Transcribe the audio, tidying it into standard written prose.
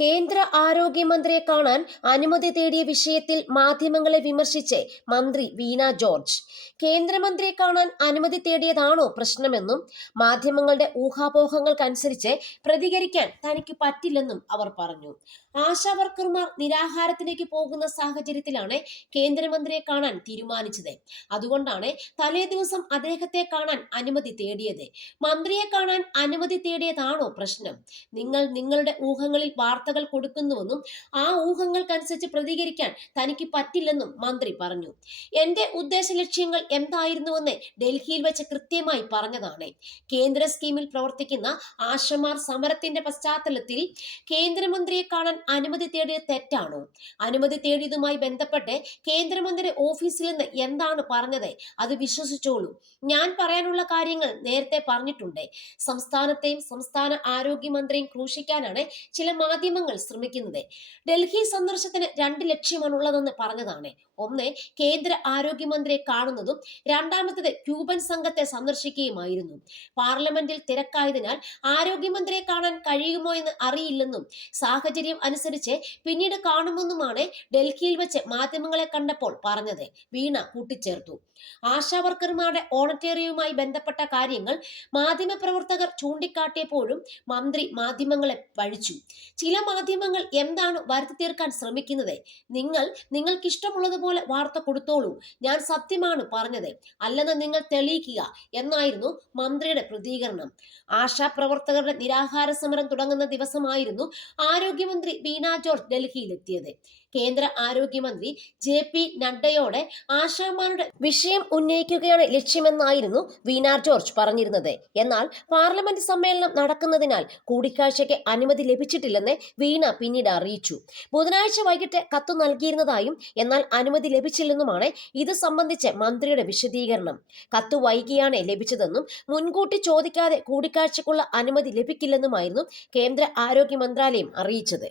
കേന്ദ്ര ആരോഗ്യമന്ത്രിയെ കാണാൻ അനുമതി തേടിയ വിഷയത്തിൽ മാധ്യമങ്ങളെ വിമർശിച്ച് മന്ത്രി വീണ ജോർജ്. കേന്ദ്രമന്ത്രിയെ കാണാൻ അനുമതി തേടിയതാണോ പ്രശ്നമെന്നും മാധ്യമങ്ങളുടെ ഊഹാപോഹങ്ങൾക്കനുസരിച്ച് പ്രതികരിക്കാൻ തനിക്ക് പറ്റില്ലെന്നും അവർ പറഞ്ഞു. ആശാവർക്കർമാർ നിരാഹാരത്തിലേക്ക് പോകുന്ന സാഹചര്യത്തിലാണ് കേന്ദ്രമന്ത്രിയെ കാണാൻ തീരുമാനിച്ചത്. അതുകൊണ്ടാണ് തലേ ദിവസം അദ്ദേഹത്തെ കാണാൻ അനുമതി തേടിയത്. മന്ത്രിയെ കാണാൻ അനുമതി തേടിയതാണോ പ്രശ്നം? നിങ്ങൾ നിങ്ങളുടെ ഊഹങ്ങളിൽ വാർത്തകൾ കൊടുക്കുന്നുവെന്നും ആ ഊഹങ്ങൾക്കനുസരിച്ച് പ്രതികരിക്കാൻ തനിക്ക് പറ്റില്ലെന്നും മന്ത്രി പറഞ്ഞു. എന്റെ ഉദ്ദേശ ലക്ഷ്യങ്ങൾ എന്തായിരുന്നുവെന്ന് ഡൽഹിയിൽ വെച്ച് കൃത്യമായി പറഞ്ഞതാണ്. കേന്ദ്ര സ്കീമിൽ പ്രവർത്തിക്കുന്ന ആശമാർ സമരത്തിന്റെ പശ്ചാത്തലത്തിൽ കേന്ദ്രമന്ത്രിയെ കാണാൻ അനുമതി തേടിയത് തെറ്റാണോ? അനുമതി തേടിയതുമായി ബന്ധപ്പെട്ട് കേന്ദ്രമന്ത്രി ഓഫീസിൽ നിന്ന് എന്താണ് പറഞ്ഞത് അത് വിശ്വസിച്ചോളൂ. ഞാൻ പറയാനുള്ള കാര്യങ്ങൾ നേരത്തെ പറഞ്ഞിട്ടുണ്ട്. സംസ്ഥാനത്തെയും സംസ്ഥാന ആരോഗ്യമന്ത്രിയും ക്രൂശിക്കാനാണ് ചില മാധ്യമങ്ങൾ ശ്രമിക്കുന്നത്. ഡൽഹി സന്ദർശനത്തിന് 2 ലക്ഷ്യമാണുള്ളതെന്ന് പറഞ്ഞതാണ്. ഒന്ന്, കേന്ദ്ര ആരോഗ്യമന്ത്രിയെ കാണുന്നതും രണ്ടാമത്തേത് ക്യൂബൻ സംഘത്തെ സന്ദർശിക്കുകയുമായിരുന്നു. പാർലമെന്റിൽ തിരക്കായതിനാൽ ആരോഗ്യമന്ത്രിയെ കാണാൻ കഴിയുമോ എന്ന് അറിയില്ലെന്നും സാഹചര്യം അനുസരിച്ച് പിന്നീട് കാണുമെന്നുമാണ് ഡൽഹിയിൽ വെച്ച് മാധ്യമങ്ങളെ കണ്ടപ്പോൾ പറഞ്ഞത് വീണ കൂട്ടിച്ചേർത്തു. ആശാവർക്കർമാരുടെ ഓണറ്റേറിയവുമായി ബന്ധപ്പെട്ട കാര്യങ്ങൾ മാധ്യമപ്രവർത്തകർ ചൂണ്ടിക്കാട്ടിയപ്പോഴും മന്ത്രി മാധ്യമങ്ങളെ പഴിച്ചു. ചില മാധ്യമങ്ങൾ എന്താണ് വരുത്തി തീർക്കാൻ ശ്രമിക്കുന്നത്? നിങ്ങൾക്കിഷ്ടമുള്ളതുപോലെ വാർത്ത കൊടുത്തോളൂ, ഞാൻ സത്യമാണ് പറഞ്ഞത്, അല്ലെന്ന് നിങ്ങൾ തെളിയിക്കുക എന്നായിരുന്നു മന്ത്രിയുടെ പ്രതികരണം. ആശാപ്രവർത്തകരുടെ നിരാഹാര സമരം തുടങ്ങുന്ന ദിവസമായിരുന്നു ആരോഗ്യമന്ത്രി വീണ ജോർജ് ഡൽഹിയിലെത്തിയത്. കേന്ദ്ര ആരോഗ്യമന്ത്രി JP നഡ്ഡയോടെ ആശാമാരുടെ വിഷയം ഉന്നയിക്കുകയാണ് ലക്ഷ്യമെന്നായിരുന്നു വീണ ജോർജ് പറഞ്ഞിരുന്നത്. എന്നാൽ പാർലമെന്റ് സമ്മേളനം നടക്കുന്നതിനാൽ കൂടിക്കാഴ്ചയ്ക്ക് അനുമതി ലഭിച്ചിട്ടില്ലെന്ന് വീണ പിന്നീട് അറിയിച്ചു. ബുധനാഴ്ച വൈകിട്ട് കത്ത് നൽകിയിരുന്നതായും എന്നാൽ അനുമതി ലഭിച്ചില്ലെന്നുമാണ് ഇത് സംബന്ധിച്ച് മന്ത്രിയുടെ വിശദീകരണം. കത്ത് വൈകിയാണ് ലഭിച്ചതെന്നും മുൻകൂട്ടി ചോദിക്കാതെ കൂടിക്കാഴ്ചയ്ക്കുള്ള അനുമതി ലഭിക്കില്ലെന്നുമായിരുന്നു കേന്ദ്ര ആരോഗ്യ മന്ത്രാലയം അറിയിച്ചത്.